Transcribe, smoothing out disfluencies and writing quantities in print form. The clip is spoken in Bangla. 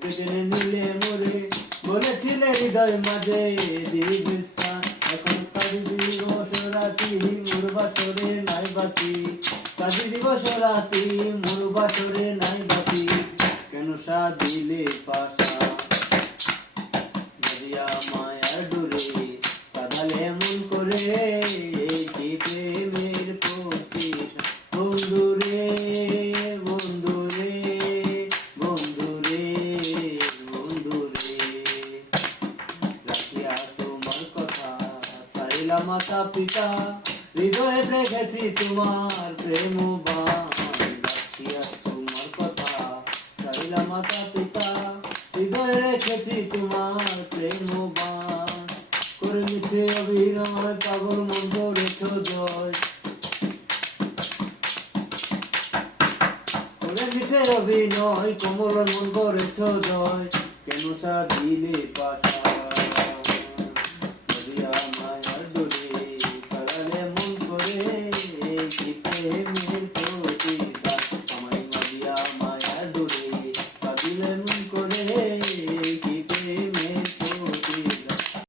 বুকে টেনে নিলে মোরে বলেছিলে হৃদয় মাঝে দিবি স্থান এখন কাজী দিবস রাতি মোর বাসরে নাই বাতি কাজী দিবস রাতি মোর বাসরে নাই বাতি কেন সাদিলে পাশা নদিয়া মায়ার ডোরে কাঁদালে মন করে এই প্রেমের প্রতিশোধ বন্ধুরে বন্ধুরে বন্ধুরে বন্ধুরে রাখিয়া তোমার কথা চাইলাম মাতা পিতা হৃদয়ে রেখেছি তোমার প্রেম বাণ রাখিয়া তোমার কথা চাইলাম মাতা পিতা হৃদয়ে রেখেছি তোমার প্রেম বাণ করে মিথ্যে অভিনয় পাগল মন করেছ জয় করে মিথ্যে অভিনয় কোমল মন করেছ জয় কেন সাদিলে পাশা